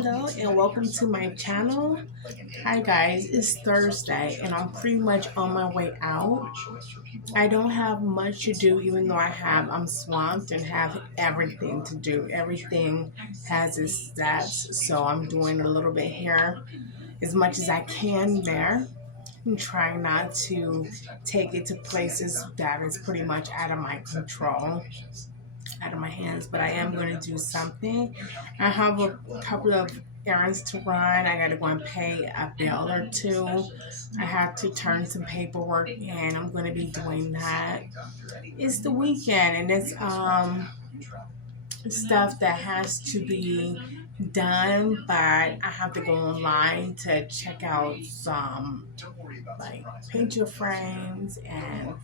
Hello and welcome to my channel. Hi guys, it's Thursday and I'm pretty much on my way out. I don't have much to do even though I'm swamped and have everything to do. Everything has its steps, so I'm doing a little bit here as much as I can there. I'm trying not to take it to places that is pretty much out of my control, out of my hands, but I am going to do something. I have a couple of errands to run. I got to go and pay a bill or two. I have to turn some paperwork in. I'm going to be doing that. It's the weekend and it's stuff that has to be done, but I have to go online to check out some like picture frames and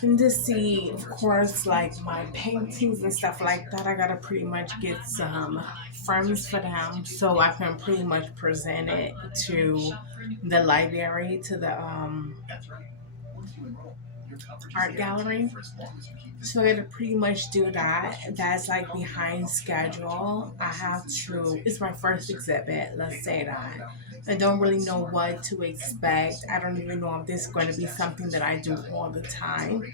to see, of course, like my paintings and stuff like that. I gotta pretty much get some frames for them so I can pretty much present it to the library, to the art gallery. So I gotta pretty much do that. That's like behind schedule. I have to, it's my first exhibit, let's say that. I don't really know what to expect. I don't even know if this is going to be something that I do all the time.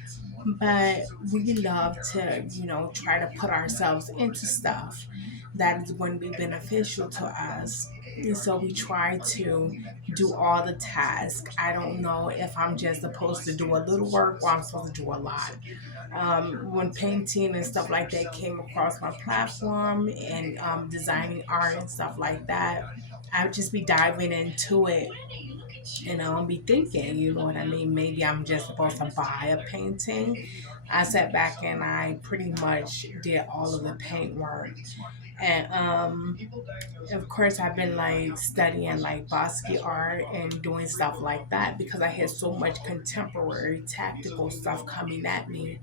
But we love to, try to put ourselves into stuff that is going to be beneficial to us. And so we try to do all the tasks. I don't know if I'm just supposed to do a little work or I'm supposed to do a lot. When painting and stuff like that came across my platform and designing art and stuff like that, I would just be diving into it, and be thinking, you know what I mean? Maybe I'm just supposed to buy a painting. I sat back and I pretty much did all of the paint work. And of course, I've been like studying like Basquiat art and doing stuff like that because I had so much contemporary tactical stuff coming at me.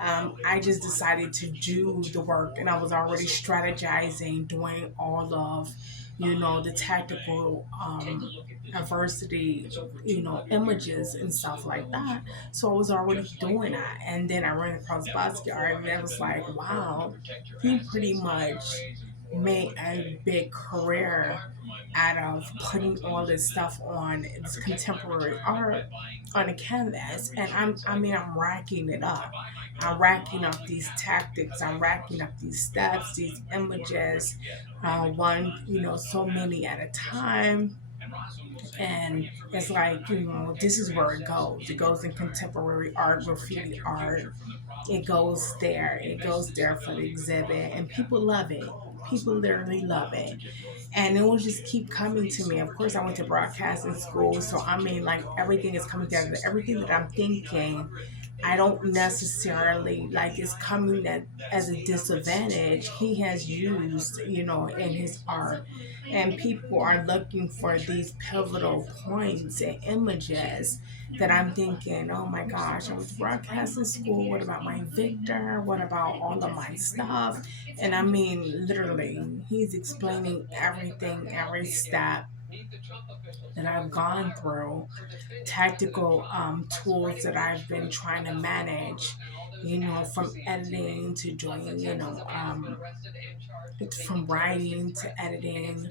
I just decided to do the work, and I was already strategizing, doing all of, the tactical adversity, images and stuff like that. So I was already doing that, and then I ran across Basquiat, and it was like, wow, he pretty much made a big career out of putting all this stuff on this contemporary art on a canvas. And I'm racking it up. I'm racking up these tactics. I'm racking up these steps, these images, one, so many at a time. And it's like, this is where it goes. It goes in contemporary art, graffiti art. It goes there. It goes there for the exhibit. And people love it. People literally love it. And it will just keep coming to me. Of course, I went to broadcasting school. So, I mean, like, everything is coming together. Everything that I'm thinking, I don't necessarily like is coming at as a disadvantage. He has used, in his art, and people are looking for these pivotal points and images that I'm thinking, oh my gosh, I went to broadcasting school. What about my Victor? What about all of my stuff? And I mean, literally, he's explaining everything, every step that I've gone through, tactical tools that I've been trying to manage, from editing to doing, from writing to editing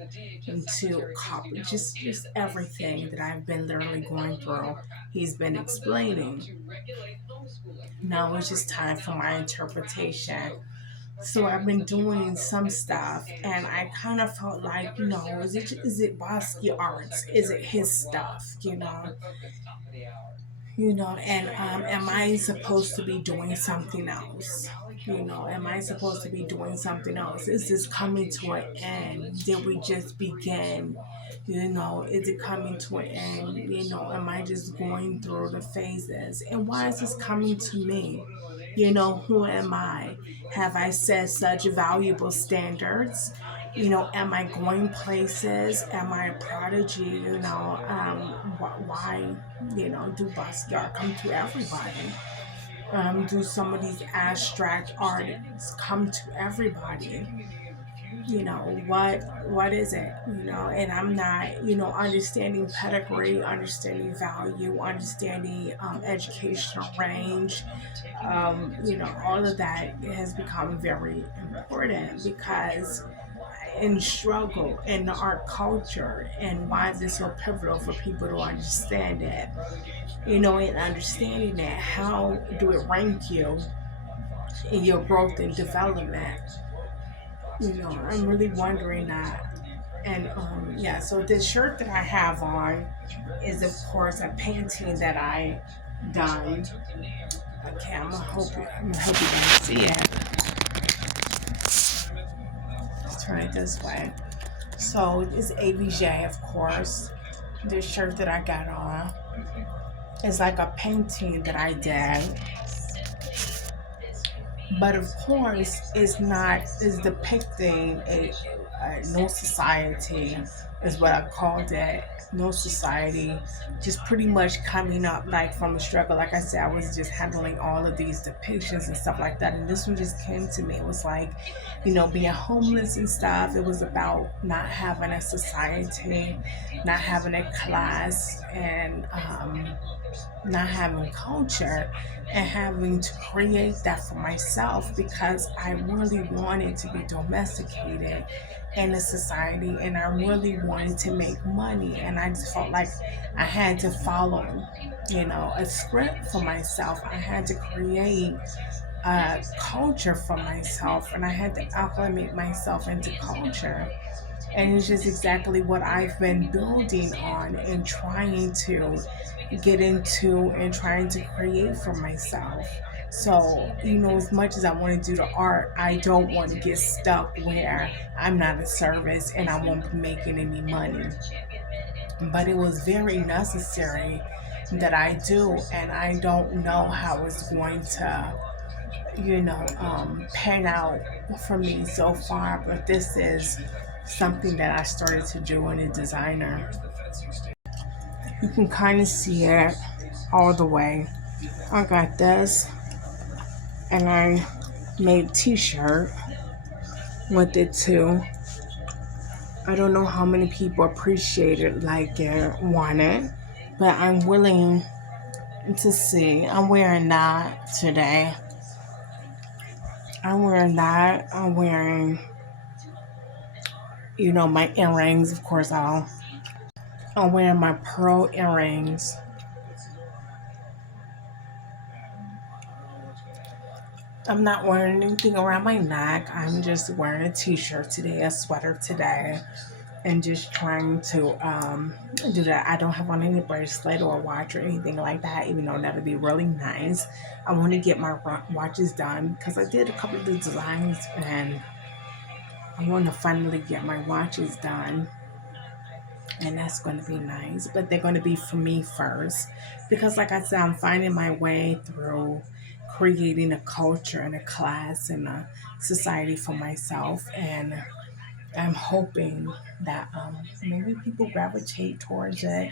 and to copy, just everything that I've been literally going through. He's been explaining. Now it's just time for my interpretation. So I've been doing some stuff, and I kind of felt like, is it Bosky Arts? Is it his stuff? And am I supposed to be doing something else? Am I supposed to be doing something else? Is this coming to an end? Did we just begin? Is it coming to an end? Am I just going through the phases? And why is this coming to me? Who am I? Have I set such valuable standards? Am I going places? Am I a prodigy? Why, do Basquiat come to everybody? Do some of these abstract artists come to everybody? What is it? And I'm not, understanding pedigree, understanding value, understanding educational range. All of that has become very important because in struggle in the art culture, and why is it so pivotal for people to understand that? And understanding that, how do it rank you in your growth and development? I'm really wondering that. And yeah, so this shirt that I have on is, of course, a painting that I done. Okay, I'm gonna hope you can see it. Let's turn it this way. So it's AVENEG, of course. This shirt that I got on is like a painting that I did, but of course, it's not. Is depicting a no society, is what I called it. No society, just pretty much coming up like from a struggle. Like I said, I was just handling all of these depictions and stuff like that, and this one just came to me. It was like, being homeless and stuff. It was about not having a society, not having a class, and not having culture, and having to create that for myself, because I really wanted to be domesticated in a society, and I really wanted to make money, and I just felt like I had to follow a script for myself. I had to create a culture for myself, and I had to acclimate myself into culture. And it's just exactly what I've been building on and trying to get into and trying to create for myself. So, as much as I want to do the art, I don't want to get stuck where I'm not a service and I won't be making any money. But it was very necessary that I do, and I don't know how it's going to pan out for me so far, but this is something that I started to do in a designer. You can kind of see it all the way. I got this, and I made a t-shirt with it too. I don't know how many people appreciate it, like it, want it, but I'm willing to see. I'm wearing that today. I'm wearing my earrings. Of course, I'm wearing my pearl earrings. I'm not wearing anything around my neck. I'm just wearing a t-shirt today, a sweater today, and just trying to do that. I don't have on any bracelet or watch or anything like that, even though that'd be really nice. I want to get my watches done because I did a couple of the designs, and I want to finally get my watches done, and that's going to be nice. But they're going to be for me first, because, like I said, I'm finding my way through creating a culture and a class and a society for myself, and I'm hoping that maybe people gravitate towards it.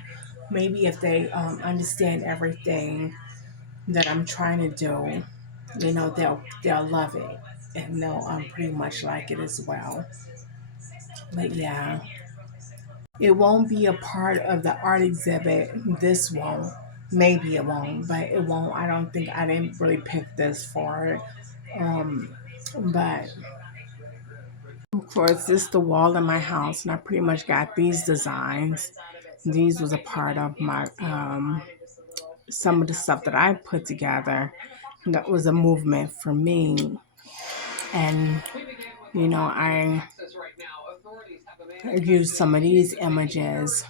Maybe if they understand everything that I'm trying to do, they'll love it, and they'll pretty much like it as well. But yeah. It won't be a part of the art exhibit. This won't. Maybe it won't, but it won't. I don't think I didn't really pick this for it. But of course, this is the wall in my house, and I pretty much got these designs. These was a part of my some of the stuff that I put together. That was a movement for me, and I used some of these images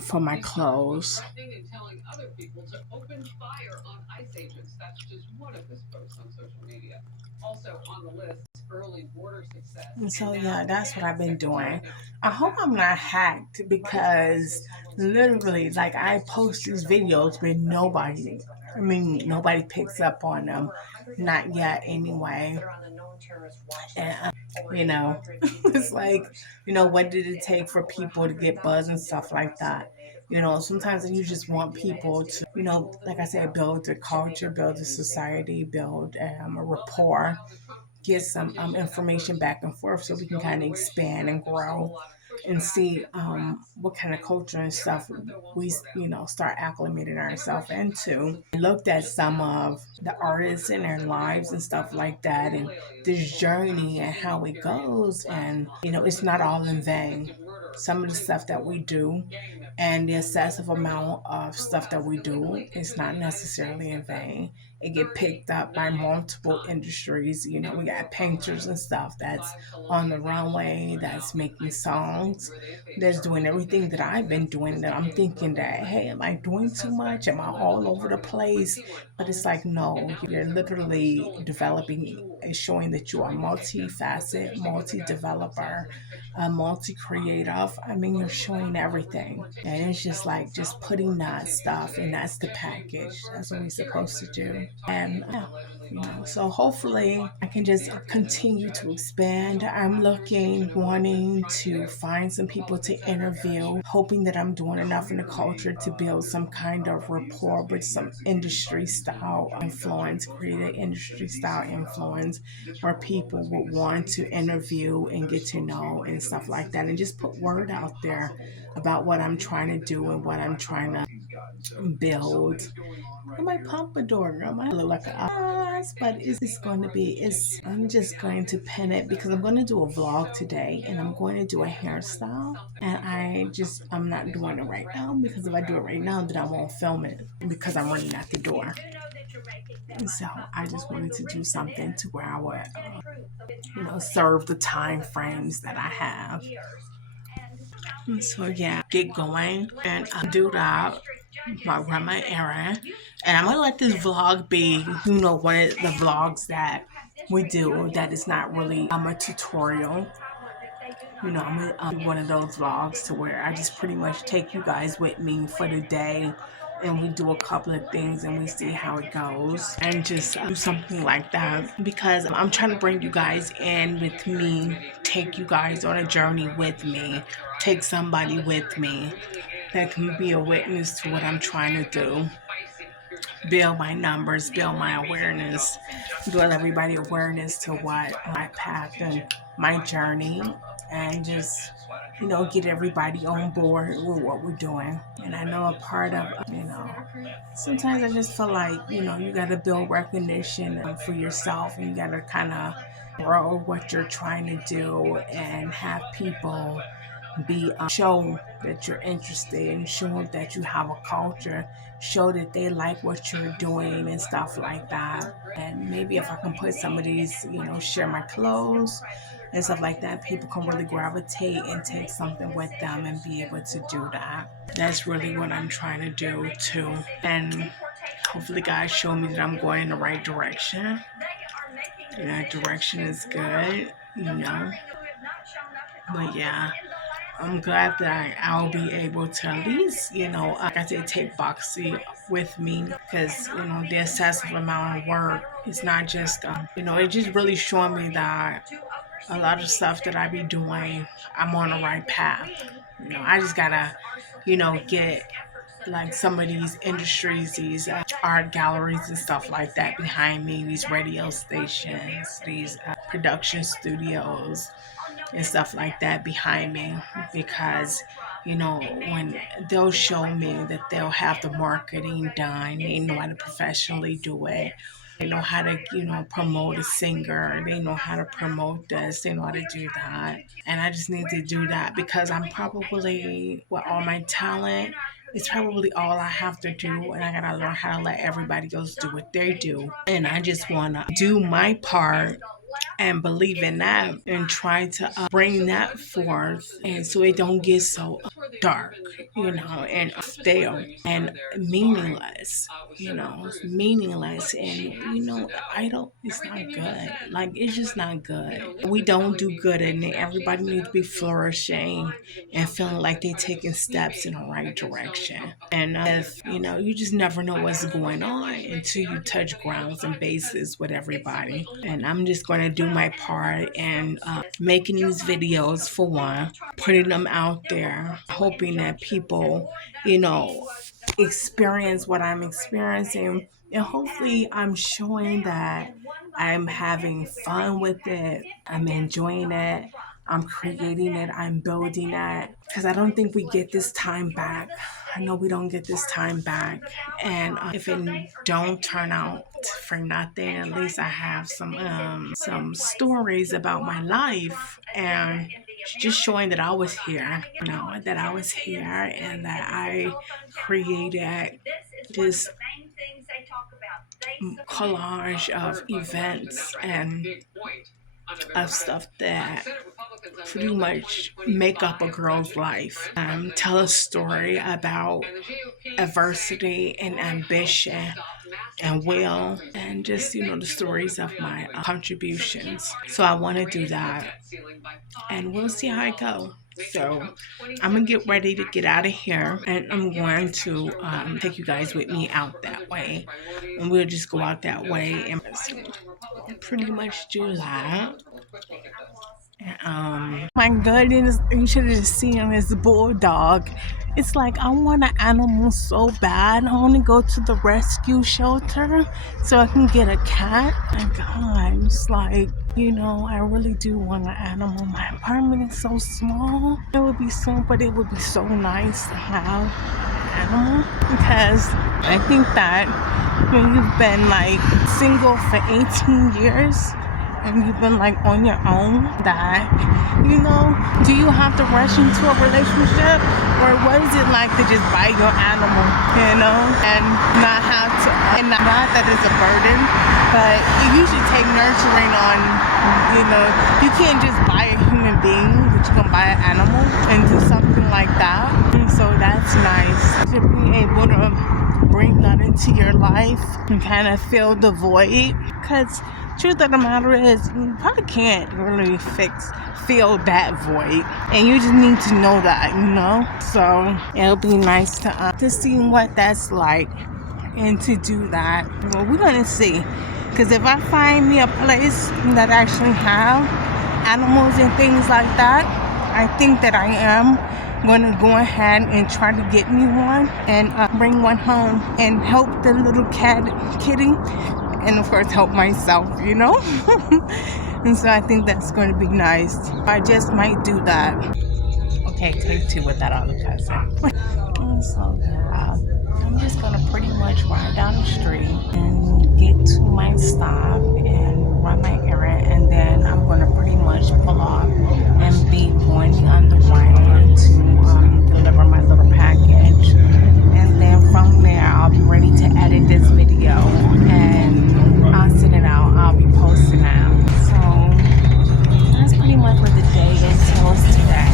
for my clothes. And so yeah, that's what I've been doing. I hope I'm not hacked, because literally, like, I post these videos, but nobody picks up on them. Not yet, anyway. And it's like, what did it take for people to get buzz and stuff like that? Sometimes you just want people to, like I said, build a culture, build a society, build a rapport, get some information back and forth, so we can kind of expand and grow. and see what kind of culture and stuff we, start acclimating ourselves into. I looked at some of the artists and their lives and stuff like that, and this journey and how it goes. And, it's not all in vain. Some of the stuff that we do and the excessive amount of stuff that we do is not necessarily in vain. It get picked up by multiple industries. We got painters and stuff that's on the runway, that's making songs, that's doing everything that I've been doing. That I'm thinking that, hey, am I doing too much? Am I all over the place? But it's like, no, you're literally developing. It's showing that you are multifaceted, multi-developer, multi-creative. I mean, you're showing everything. And it's just like just putting that stuff, and that's the package. That's what we're supposed to do. And yeah, so hopefully I can just continue to expand. I'm wanting to find some people to interview, hoping that I'm doing enough in the culture to build some kind of rapport with some industry style influence, create an industry style influence where people would want to interview and get to know and stuff like that, and just put word out there about what I'm trying to do and what I'm trying to build. And my pompadour, girl, I look like a ass, but it's going to be, I'm just going to pin it because I'm going to do a vlog today, and I'm going to do a hairstyle, and I'm not doing it right now, because if I do it right now, then I won't film it because I'm running out the door. And so I just wanted to do something to where I would, serve the time frames that I have. So yeah, get going and do that while I run my errand. And I'm gonna let this vlog be, one of the vlogs that we do that is not really a tutorial. I'm gonna do one of those vlogs to where I just pretty much take you guys with me for the day, and we do a couple of things and we see how it goes, and just do something like that, because I'm trying to bring you guys in with me, take you guys on a journey with me, take somebody with me that can be a witness to what I'm trying to do. Build my numbers, build my awareness, build everybody awareness to what my path and my journey, and just, get everybody on board with what we're doing. And I know a part of, sometimes I just feel like, you got to build recognition for yourself, and you got to kind of grow what you're trying to do, and have people show that you're interested, and show that you have a culture, show that they like what you're doing and stuff like that. And maybe if I can put some of these, share my clothes and stuff like that, people can really gravitate and take something with them and be able to do that. That's really what I'm trying to do too. And hopefully guys show me that I'm going in the right direction. And that direction is good, But yeah, I'm glad that I'll be able to at least, like I said, take Boxy with me, because, the excessive amount of work is not just, it just really showing me that a lot of stuff that I be doing, I'm on the right path. I just gotta, get like some of these industries, these art galleries and stuff like that behind me, these radio stations, these production studios and stuff like that behind me, because when they'll show me that they'll have the marketing done, they know how to professionally do it, they know how to promote a singer, they know how to promote this, they know how to do that. And I just need to do that, because I'm probably, with all my talent, it's probably all I have to do, and I gotta learn how to let everybody else do what they do. And I just wanna do my part and believe in that, and try to bring that forth, and so it don't get so dark, and stale and meaningless, it's meaningless. And I don't, it's not good, like it's just not good. We don't do good, and everybody needs to be flourishing and feeling like they're taking steps in the right direction. And if you just never know what's going on until you touch grounds and bases with everybody. And I'm just going to do my part, and making these videos, for one, putting them out there, hoping that people, experience what I'm experiencing, and hopefully I'm showing that I'm having fun with it, I'm enjoying it, I'm creating it, I'm building it, because I don't think we get this time back. I know we don't get this time back, and if it don't turn out for nothing, at least I have some stories about my life and just showing that I was here, that I was here and that I created this collage of events and of stuff that pretty much make up a girl's life. Tell a story about adversity and ambition and will, and just the stories of my contributions. So I want to do that, and we'll see how it goes. So I'm gonna get ready to get out of here, and I'm going to take you guys with me out that way, and we'll just go out that way and pretty much do that. My goodness, you should have seen this bulldog. It's like I want an animal so bad. I want to go to the rescue shelter so I can get a cat. My God, it's like, I really do want an animal. My apartment is so small. It would be so nice to have an animal, because I think that when you've been like single for 18 years, and you've been like on your own, that do you have to rush into a relationship, or what is it like to just buy your animal, and not have to, and not that it's a burden, but you should take nurturing on, you can't just buy a human being, but you can buy an animal and do something like that. And so that's nice to be able to bring that into your life and kind of fill the void, because truth of the matter is, you probably can't really fill that void, and you just need to know that, So it'll be nice to see what that's like, and to do that. Well, we're gonna see, because if I find me a place that actually have animals and things like that, I think that I am going to go ahead and try to get me one and bring one home and help the little kitty. And of course help myself, and so I think that's going to be nice. I just might do that. Okay, take two with that other cousin. So yeah, I'm just going to pretty much ride down the street and get to my stop and run my errand, and then I'm going to pretty much pull off and be going on the way to deliver my little package. And then from there, I'll be ready to edit this video, and I'll send it out. I'll be posting it. So that's pretty much what the day entails today.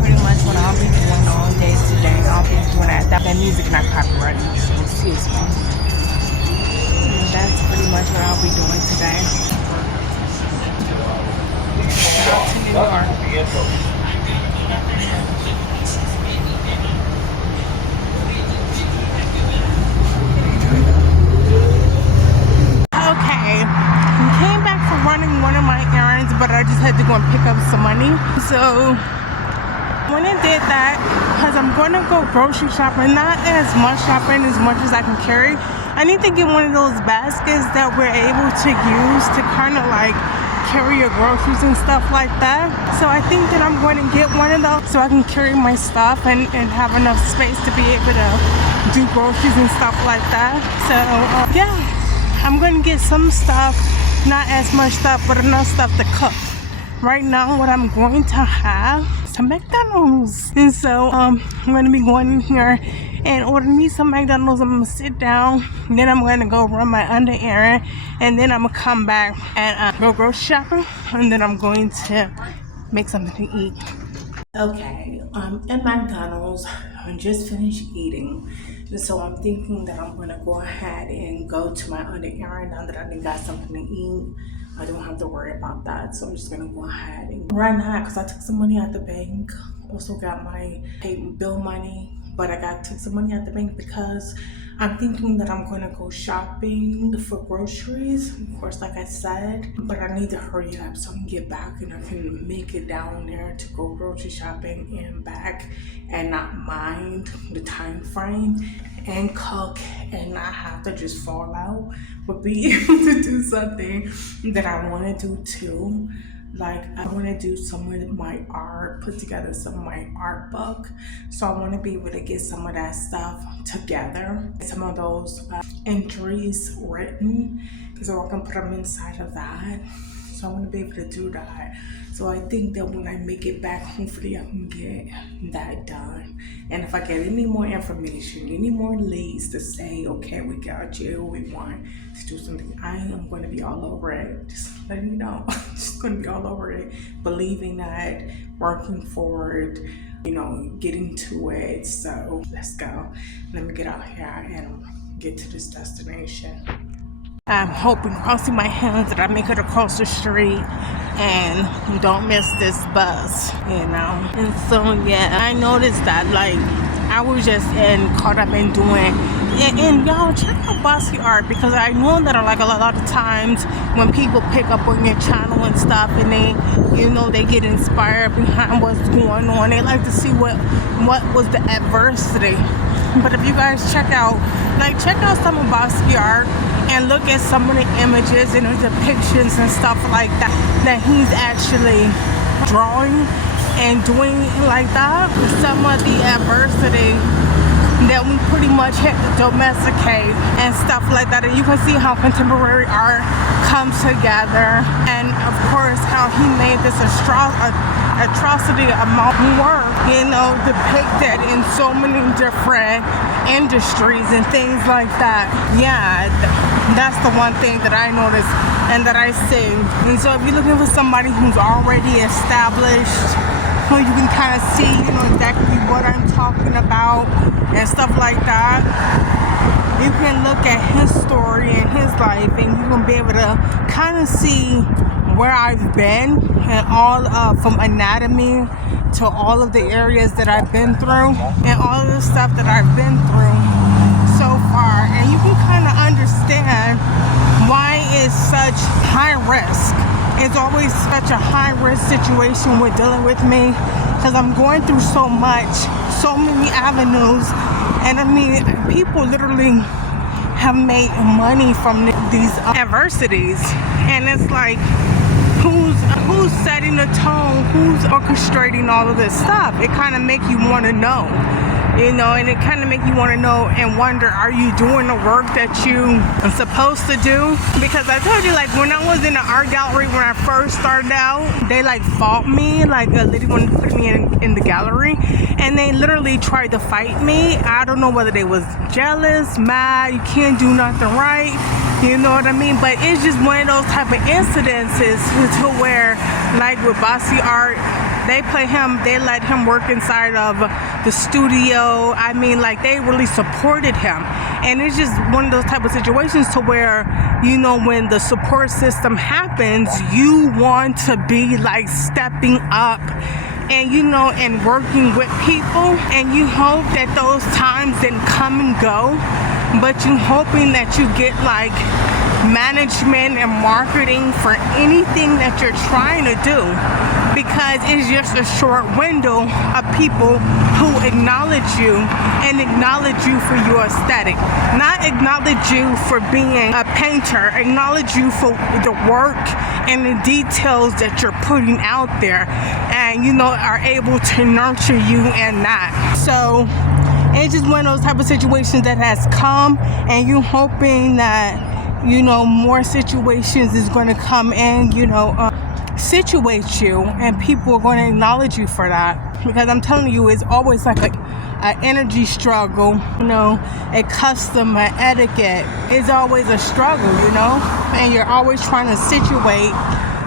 Pretty much what I'll be doing all day today. I'll be doing that music not copyrighted, so excuse me. And that's pretty much what I'll be doing today. Shout out to New York. One of my errands, but I just had to go and pick up some money. So when I did that, because I'm going to go grocery shopping, not as much shopping as much as I can carry. I need to get one of those baskets that we're able to use to kind of like carry your groceries and stuff like that. So I think that I'm going to get one of those so I can carry my stuff and have enough space to be able to do groceries and stuff like that. So yeah, I'm going to get some stuff. Not as much stuff, but enough stuff to cook. Right now, what I'm going to have is some McDonald's. And so I'm going to be going in here and ordering me some McDonald's. I'm going to sit down. And then I'm going to go run my under errand. And then I'm going to come back and go grocery shopping. And then I'm going to make something to eat. Okay, at McDonald's, I just finished eating. And so I'm thinking that I'm going to go ahead and go to my under errand now that I done got something to eat. I don't have to worry about that. So I'm just going to go ahead and right now, because I took some money out the bank. Also got my bill money, but I took some money out the bank because I'm thinking that I'm going to go shopping for groceries. Of course, like I said, but I need to hurry up so I can get back and I can make it down there to go grocery shopping and back and not mind the time frame and cook and not have to just fall out, but be able to do something that I want to do too. Like, I want to do some of my art, put together some of my art book. So I want to be able to get some of that stuff together, some of those entries written, so I can put them inside of that. So I want to be able to do that. So I think that when I make it back, hopefully I can get that done. And if I get any more information, any more leads to say, okay, we got you, we want to do something, I am going to be all over it. Just letting you know, just going to be all over it, believing that, working forward, getting to it. So let's go. Let me get out here and get to this destination. I'm hoping, crossing my hands, that I make it across the street and don't miss this bus. And so, yeah, I noticed that, like, I was just caught up in doing, and y'all, check out Bossy Art, because I know that, like, a lot of times when people pick up on your channel and stuff, and they get inspired behind what's going on, they like to see what was the adversity. But if you guys check out some of Bossy Art and look at some of the images and the depictions and stuff like that he's actually drawing and doing like that, some of the adversity that we pretty much had to domesticate and stuff like that. And you can see how contemporary art comes together, and of course how he made this atrocity amount of work, depicted in so many different industries and things like that. Yeah, that's the one thing that I noticed and that I see. And so if you're looking for somebody who's already established, who you can kind of see, exactly what I'm talking about and stuff like that, you can look at his story and his life, and you can be able to kind of see where I've been, and all from anatomy to all of the areas that I've been through and all of the stuff that I've been through so far. And you can kind of understand why it's such high risk. It's always such a high risk situation with dealing with me, because I'm going through so much, so many avenues. And I mean, people literally have made money from these adversities, and it's like, who's setting the tone, who's orchestrating all of this stuff? It kind of make you want to know, and it kind of make you want to know and wonder, are you doing the work that you are supposed to do? Because I told you, like, when I was in the art gallery, when I first started out, they like fought me, like a lady wanted to put me in the gallery, and they literally tried to fight me. I don't know whether they was jealous, mad, you can't do nothing right, you know what I mean? But it's just one of those type of incidences to where, like with Bossy Art, they let him work inside of the studio. I mean, like, they really supported him. And it's just one of those type of situations to where, when the support system happens, you want to be like stepping up and and working with people, and you hope that those times didn't come and go, but you hoping that you get like management and marketing for anything that you're trying to do, because it's just a short window of people who acknowledge you and acknowledge you for your aesthetic, not acknowledge you for being a painter, acknowledge you for the work and the details that you're putting out there, and are able to nurture you in that. So it's just one of those type of situations that has come, and you hoping that more situations is going to come in, situate you, and people are going to acknowledge you for that. Because I'm telling you, it's always like an energy struggle, a custom, an etiquette. It's always a struggle, and you're always trying to situate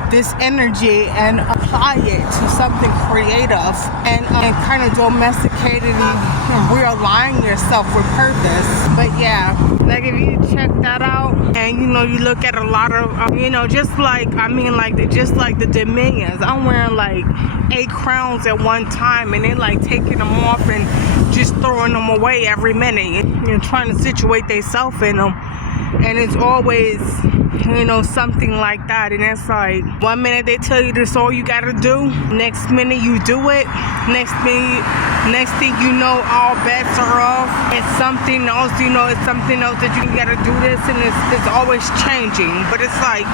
this energy and apply it to something creative, and kind of domesticate it and realign yourself with purpose. But yeah, like if you check that out, and you look at a lot of just like the Dominions, I'm wearing like 8 crowns at one time, and they like taking them off and just throwing them away every minute, trying to situate themselves in them. And it's always something like that. And it's like, one minute they tell you this all you gotta do, next minute you do it, next thing you know, all bets are off. It's something else, it's something else that you gotta do this, and it's always changing. But it's like,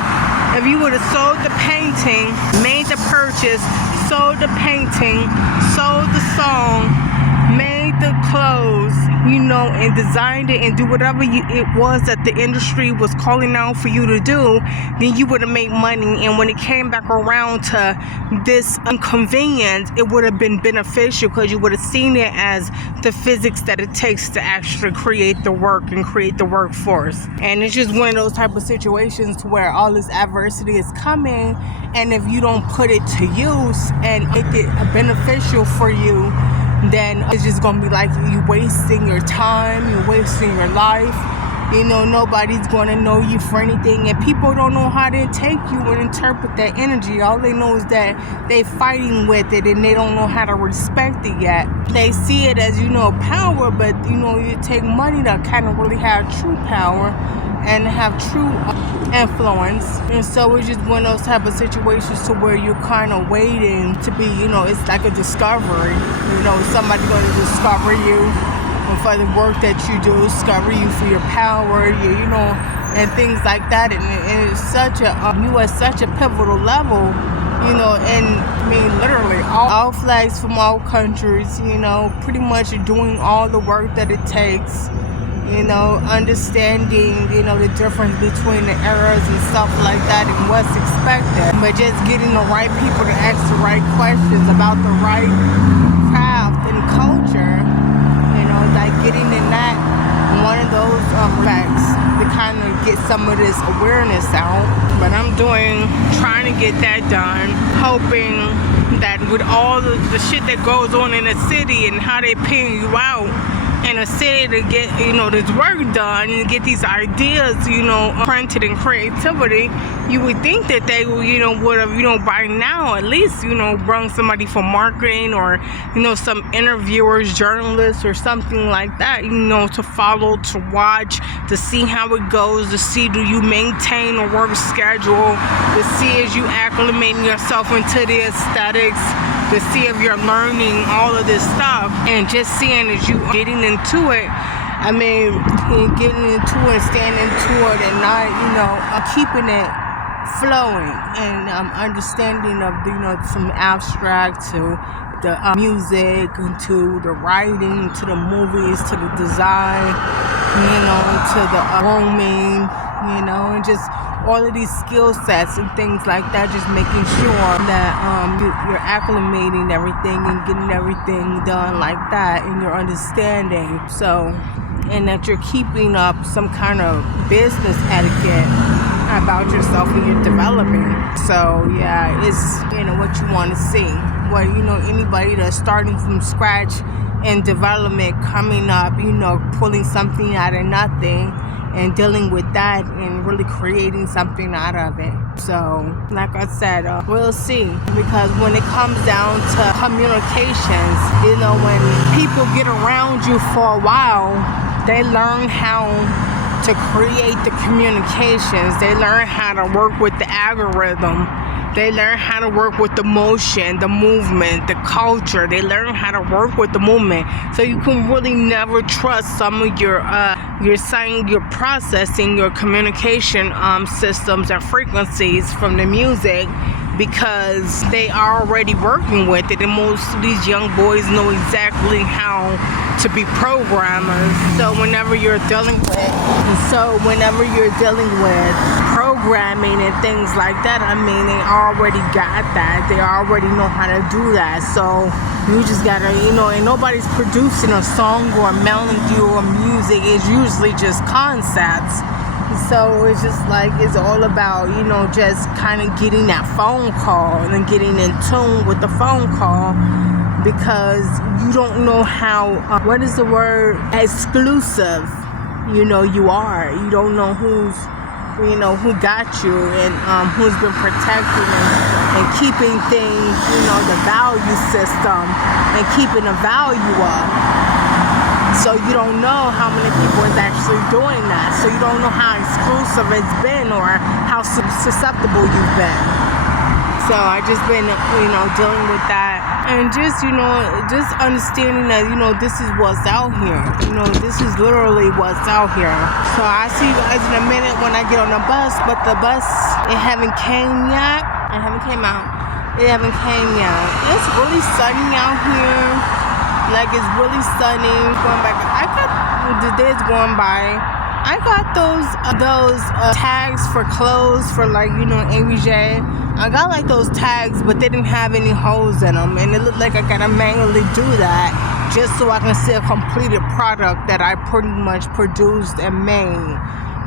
if you would have sold the painting, made the purchase, sold the painting, sold the song, made the clothes, you know, and designed it and do whatever it was that the industry was calling out for you to do, then you would have made money. And when it came back around to this inconvenience, it would have been beneficial because you would have seen it as the physics that it takes to actually create the work and create the workforce. And it's just one of those type of situations where all this adversity is coming, and if you don't put it to use and make it beneficial for you, then it's just gonna be like you wasting your time, you're wasting your life. You know, nobody's gonna know you for anything, and people don't know how to take you and interpret that energy. All they know is that they fighting with it, and they don't know how to respect it yet. They see it as, you know, power, but you know, you take money to kind of really have true power and have true influence. And so it's just one of those type of situations to where you're kind of waiting to be, you know, it's like a discovery. You know, somebody's going to discover you for the work that you do, discover you for your power, you know, and things like that. And it's such a, you at such a pivotal level, you know, and I mean, literally all flags from all countries, you know, pretty much doing all the work that it takes. You know, understanding, you know, the difference between the eras and stuff like that and what's expected. But just getting the right people to ask the right questions about the right craft and culture, you know, like getting in that, one of those facts to kind of get some of this awareness out. But I'm trying to get that done, hoping that with all the shit that goes on in the city and how they pin you out in a city to get, you know, this work done and get these ideas, you know, printed in creativity, you would think that they, you know, would have, you know, by now at least, you know, brung somebody from marketing or, you know, some interviewers, journalists or something like that, you know, to follow, to watch, to see how it goes, to see do you maintain a work schedule, to see as you acclimating yourself into the aesthetics, to see if you're learning all of this stuff, and just seeing as you getting into it, I mean, getting into it, staying into it, and not, you know, keeping it flowing, and understanding of, you know, from abstract to the music, to the writing, to the movies, to the design, you know, to the roaming, you know, and just all of these skill sets and things like that, just making sure that you're acclimating everything and getting everything done like that, and your understanding. So, and that you're keeping up some kind of business etiquette about yourself and your developing. So yeah, it's, you know, what you want to see. What, you know, anybody that's starting from scratch in development, coming up, you know, pulling something out of nothing and dealing with that and really creating something out of it. So, like I said, we'll see. Because when it comes down to communications, you know, when people get around you for a while, they learn how to create the communications. They learn how to work with the algorithm. They learn how to work with the motion, the movement, the culture. They learn how to work with the movement. So you can really never trust some of your processing, your communication systems and frequencies from the music, because they are already working with it, and most of these young boys know exactly how to be programmers. So whenever you're dealing with programming and things like that, I mean, they already got that. They already know how to do that. So you just gotta, you know, and nobody's producing a song or a melody or music. It's usually just concepts. So it's just like, it's all about, you know, just kind of getting that phone call and getting in tune with the phone call, because you don't know how, what is the word, exclusive, you know, you are. You don't know who's, you know, who got you, and who's been protecting and keeping things, you know, the value system and keeping the value up. So you don't know how many people is actually doing that. So you don't know how exclusive it's been or how susceptible you've been. So I just been, dealing with that, and just, just understanding that, this is what's out here. This is literally what's out here. So I see you guys in a minute when I get on the bus, but the bus, it haven't came yet. It haven't came out. It haven't came yet. It's really sunny out here. Like, it's really sunny. Going back, I got the days going by. I got those tags for clothes for, like, AVENEG. I got like those tags, but they didn't have any holes in them, and it looked like I gotta manually do that just so I can see a completed product that I pretty much produced and made.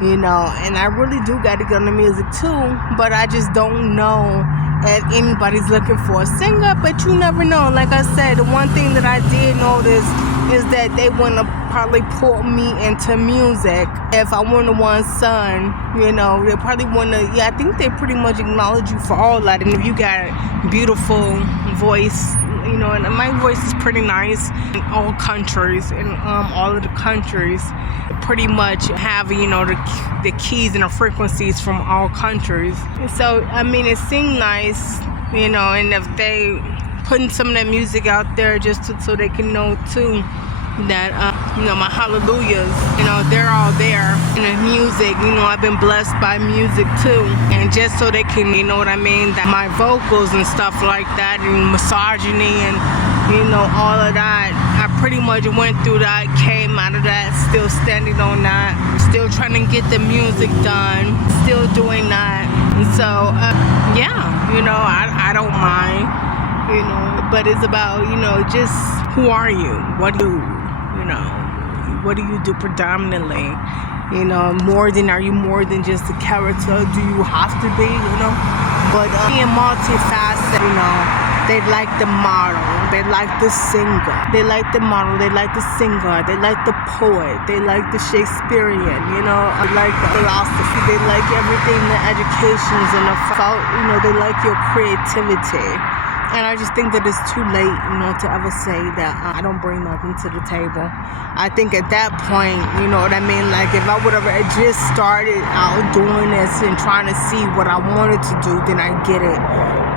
And I really do got to get on the music too, but I just don't know if anybody's looking for a singer, but you never know. Like I said, the one thing that I did notice is that they want to probably pull me into music. If I want to one son, they probably want to, I think they pretty much acknowledge you for all that. And if you got a beautiful voice, and my voice is pretty nice in all countries, in all of the countries, pretty much have, the keys and the frequencies from all countries. So, it seemed nice, and if they putting some of that music out there just so they can know too that my hallelujahs, they're all there in the music. I've been blessed by music too, and just so they can, that my vocals and stuff like that, and misogyny and all of that, I pretty much went through that, came out of that, still standing on that, still trying to get the music done, still doing that. And so I don't mind, but it's about, just who are you? What do you do predominantly? Are you more than just a character? Do you have to be, But being multifaceted, they like the model, they like the singer, they like the model, they like the singer, they like the poet, they like the Shakespearean, they like the philosophy, they like everything, the educations and the they like your creativity. And I just think that it's too late, to ever say that I don't bring nothing to the table. I think at that point, like if I would have just started out doing this and trying to see what I wanted to do, then I get it.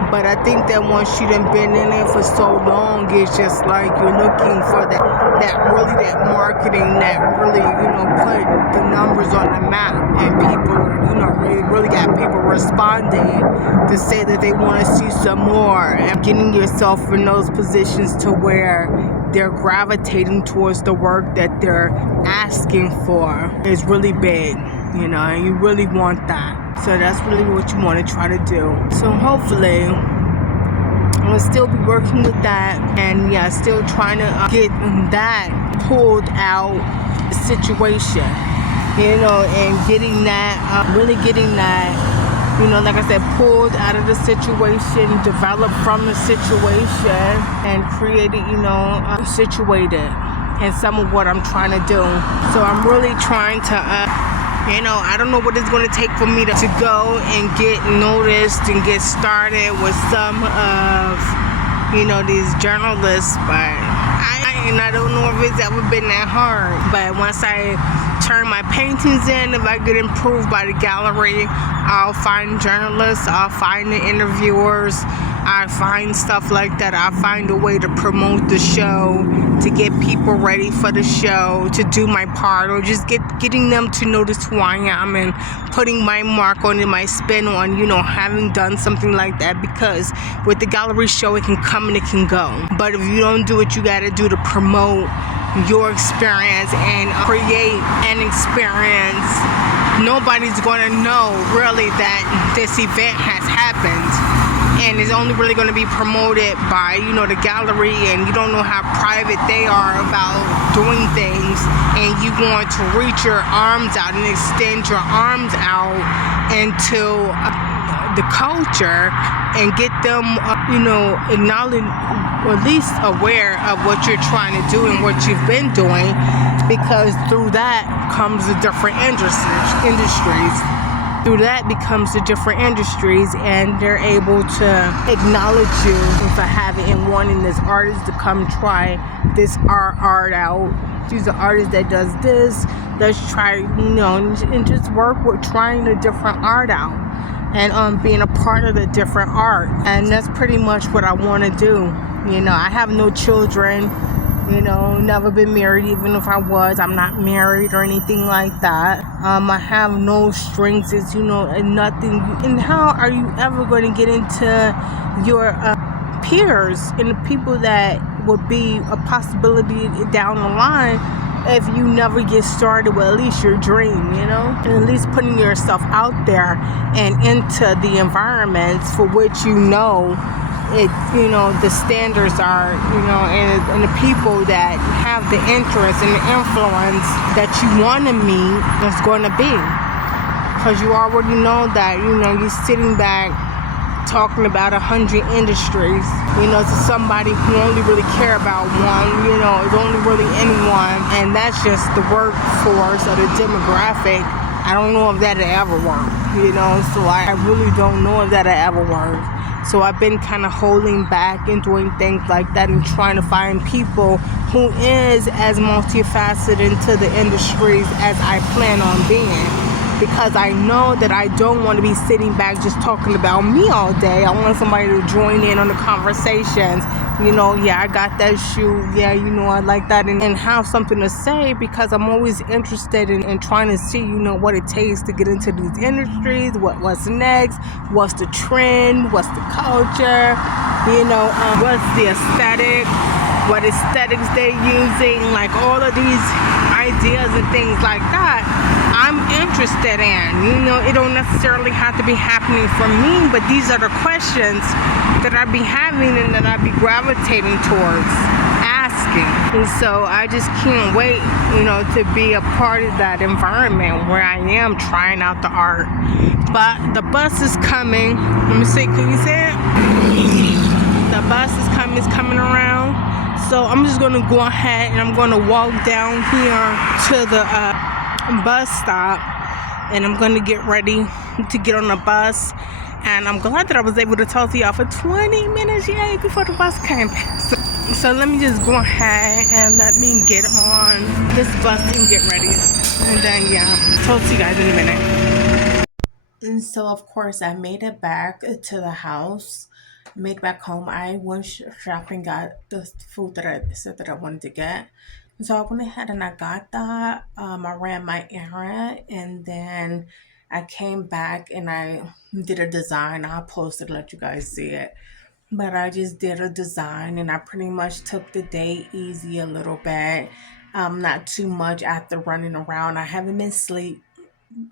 But I think that once you done been in it for so long, it's just like you're looking for that marketing that really, put the numbers on the map, and people, really got people responding to say that they want to see some more, and getting yourself in those positions to where they're gravitating towards the work that they're asking for is really big, and you really want that. So that's really what you want to try to do. So hopefully I'm going to still be working with that, and still trying to get that pulled out situation, and getting that, really getting that, like I said, pulled out of the situation, developed from the situation, and created, situated in some of what I'm trying to do. So I'm really trying to, I don't know what it's going to take for me to go and get noticed and get started with some of, these journalists, but I don't know if it's ever been that hard. But once I turn my paintings in, if I get improved by the gallery, I'll find journalists, I'll find the interviewers, I find stuff like that. I find a way to promote the show, to get people ready for the show, to do my part, or just getting them to notice who I am and putting my mark on it, my spin on, having done something like that. Because with the gallery show, it can come and it can go. But if you don't do what you got to do to promote your experience and create an experience, nobody's going to know really that this event has happened. And it's only really going to be promoted by, the gallery, and you don't know how private they are about doing things, and you want to reach your arms out and extend your arms out into the culture and get them, acknowledge, or at least aware of what you're trying to do and what you've been doing, because through that comes the different industries. Through that becomes the different industries, and they're able to acknowledge you for having and wanting this artist to come try this art out. She's an artist that does this. Let's try, and just work with trying a different art out. and being a part of the different art. And that's pretty much what I want to do. You know, I have no children, you know, never been married. Even if I was, I'm not married or anything like that. I have no strings, you know, and nothing. And how are you ever going to get into your peers and the people that would be a possibility down the line if you never get started with at least your dream, you know, and at least putting yourself out there and into the environments for which you know it, you know, the standards are, you know, and the people that have the interest and the influence that you want to meet is going to be, because you already know that, you know, you're sitting back talking about 100 industries, you know, to somebody who only really care about one, you know, it's only really anyone, and that's just the workforce or the demographic. I don't know if that'll ever work, you know, so I really don't know if that'll ever work. So I've been kind of holding back and doing things like that and trying to find people who is as multifaceted into the industries as I plan on being. Because I know that I don't want to be sitting back just talking about me all day. I want somebody to join in on the conversations. You know, yeah, I got that shoe. Yeah, you know, I like that. And have something to say, because I'm always interested in trying to see, you know, what it takes to get into these industries, what's next, what's the trend, what's the culture, you know, what's the aesthetic, what aesthetics they're using, like all of these ideas and things like that. I'm interested in, you know, it don't necessarily have to be happening for me, but these are the questions that I be having and that I be gravitating towards asking. And so I just can't wait, you know, to be a part of that environment where I am trying out the art. But the bus is coming. Let me see, can you see it? The bus is coming around. So I'm just gonna go ahead and I'm gonna walk down here to the bus stop, and I'm gonna get ready to get on the bus. And I'm glad that I was able to talk to y'all for 20 minutes, yay, before the bus came. So let me just go ahead and let me get on this bus and get ready. And then, yeah, talk to you guys in a minute. And so, of course, I made it back to the house, made it back home. I went shopping, got the food that I said that I wanted to get. So I went ahead and I got that. I ran my errand, and then I came back and I did a design. I'll post it to let you guys see it. But I just did a design, and I pretty much took the day easy a little bit. Not too much after running around. I haven't been asleep.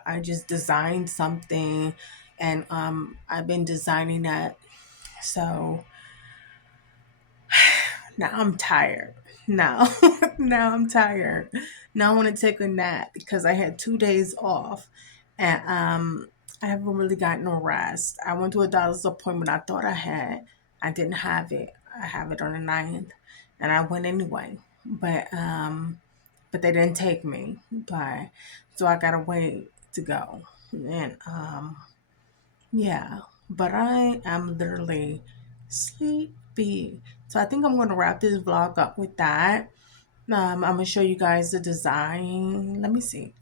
I just designed something, and I've been designing that. So now I'm tired. Now, now I'm tired. Now I want to take a nap because I had 2 days off, and I haven't really got no rest. I went to a doctor's appointment. I thought I had. I didn't have it. I have it on the 9th, and I went anyway. But they didn't take me. But so I gotta wait to go, and yeah. But I am literally sleepy. So I think I'm going to wrap this vlog up with that. I'm going to show you guys the design. Let me see.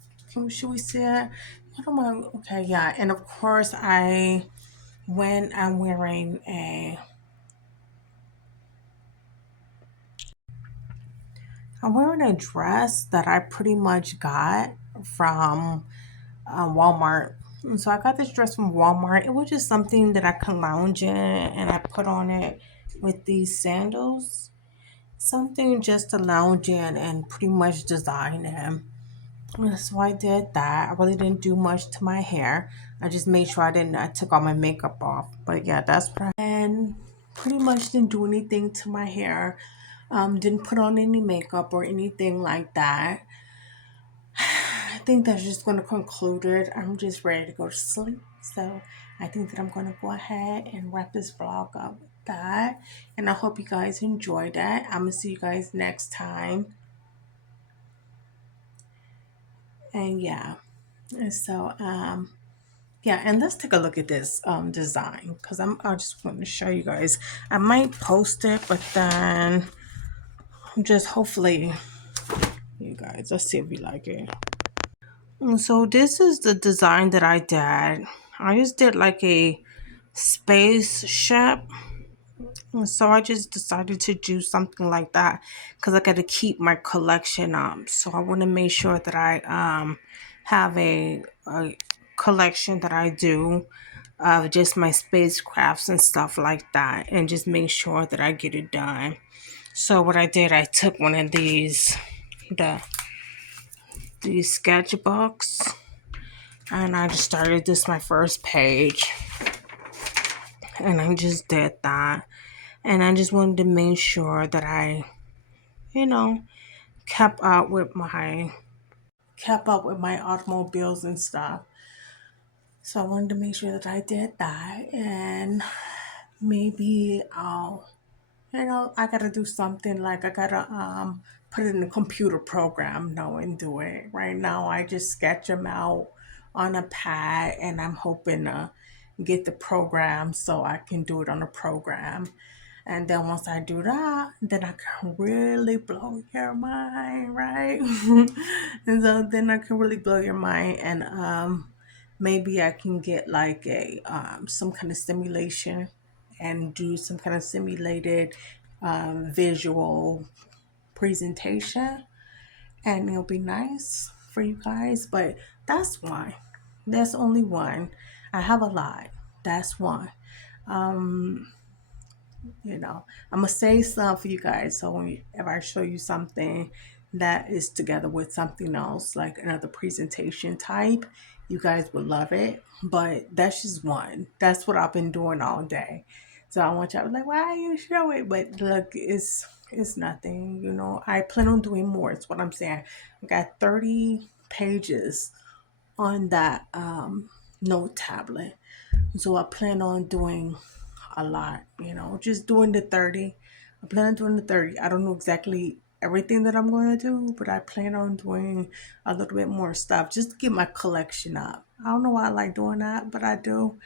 Should we see it? What am I? Okay, yeah. And of course, when I'm wearing a dress that I pretty much got from Walmart. And so I got this dress from Walmart. It was just something that I could lounge in, and I put on it with these sandals. Something just to lounge in and pretty much design in. And so I did that. I really didn't do much to my hair. I just made sure I took all my makeup off. But yeah, that's what and pretty much didn't do anything to my hair. Didn't put on any makeup or anything like that. I think that's just going to conclude it. I'm just ready to go to sleep. So I think that I'm going to go ahead and wrap this vlog up with that. And I hope you guys enjoyed that. I'm going to see you guys next time. And yeah. And so, yeah, and let's take a look at this design, because I just want to show you guys. I might post it, but then just hopefully you guys, let's see if you like it. So this is the design that I did. I just did like a spaceship. And so I just decided to do something like that because I got to keep my collection up. So I want to make sure that I have a collection that I do of just my spacecrafts and stuff like that, and just make sure that I get it done. So what I did, I took one of the these sketchbooks, and I just started this my first page, and I just did that, and I just wanted to make sure that I, you know, kept up with my automobiles and stuff. So I wanted to make sure that I did that, and maybe I gotta do something like I gotta put it in a computer program now and do it. Right now I just sketch them out on a pad, and I'm hoping to get the program so I can do it on a program. And then once I do that, then I can really blow your mind, right? And so then I can really blow your mind, and maybe I can get like a some kind of simulation and do some kind of simulated visual presentation, and it'll be nice for you guys. But that's one. That's only one. I have a lot. That's one. Um, I'm gonna say some for you guys. So if I show you something that is together with something else, like another presentation type, you guys would love it. But that's just one. That's what I've been doing all day. So I want y'all to be like, why you show it? But look, it's nothing. I plan on doing more. It's what I'm saying. I got 30 pages on that note tablet. So I plan on doing a lot, just doing the 30. I plan on doing the 30. I don't know exactly everything that I'm going to do, but I plan on doing a little bit more stuff just to get my collection up. I don't know why I like doing that, but I do.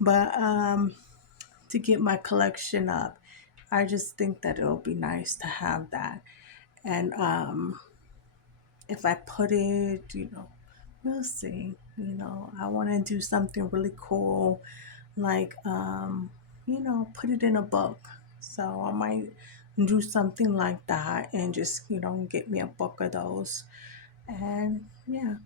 But to get my collection up, I just think that it'll be nice to have that. And if I put it, we'll see. I want to do something really cool, like put it in a book. So I might do something like that and just get me a book of those. And yeah,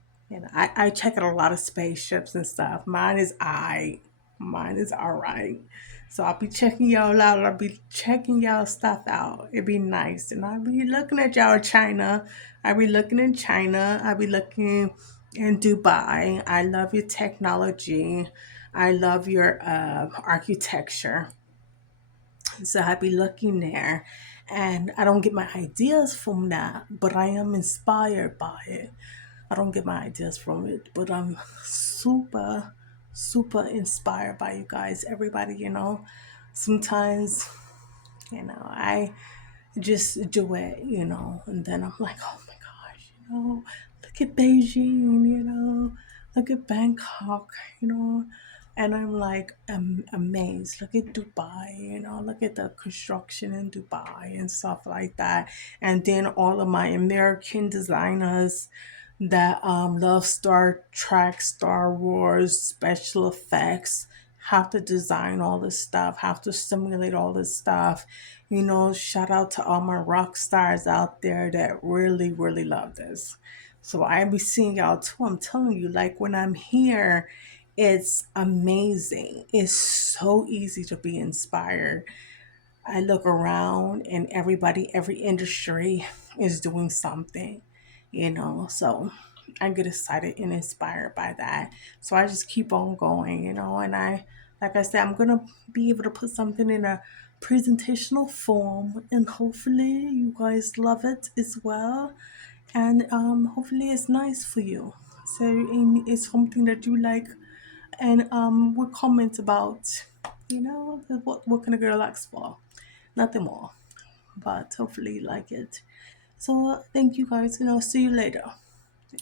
I check out a lot of spaceships and stuff. Mine is all right. So I'll be checking y'all out. I'll be checking y'all stuff out. It'd be nice. And I'll be looking at y'all China. I'll be looking in China. I'll be looking in Dubai. I love your technology. I love your architecture. So I'll be looking there. And I don't get my ideas from that, but I am inspired by it. I don't get my ideas from it, but I'm super, super inspired by you guys. Everybody, sometimes, I just do it, and then I'm like, oh my gosh, look at Beijing, look at Bangkok, and I'm like, I'm amazed. Look at Dubai, look at the construction in Dubai and stuff like that. And then all of my American designers that love Star Trek, Star Wars, special effects, have to design all this stuff, have to simulate all this stuff. Shout out to all my rock stars out there that really, really love this. So I be seeing y'all too. I'm telling you, like when I'm here, it's amazing. It's so easy to be inspired. I look around and everybody, every industry is doing something, so I get excited and inspired by that. So I just keep on going, and like I said, I'm going to be able to put something in a presentational form, and hopefully you guys love it as well. And hopefully it's nice for you. So it's something that you like, and we comment about, what can a girl ask for? Nothing more, but hopefully you like it. So thank you guys, see you later.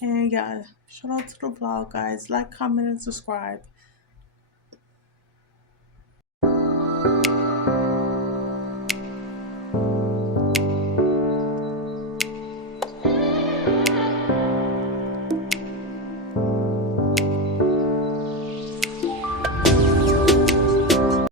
And yeah, shout out to the vlog, guys. Like, comment, and subscribe.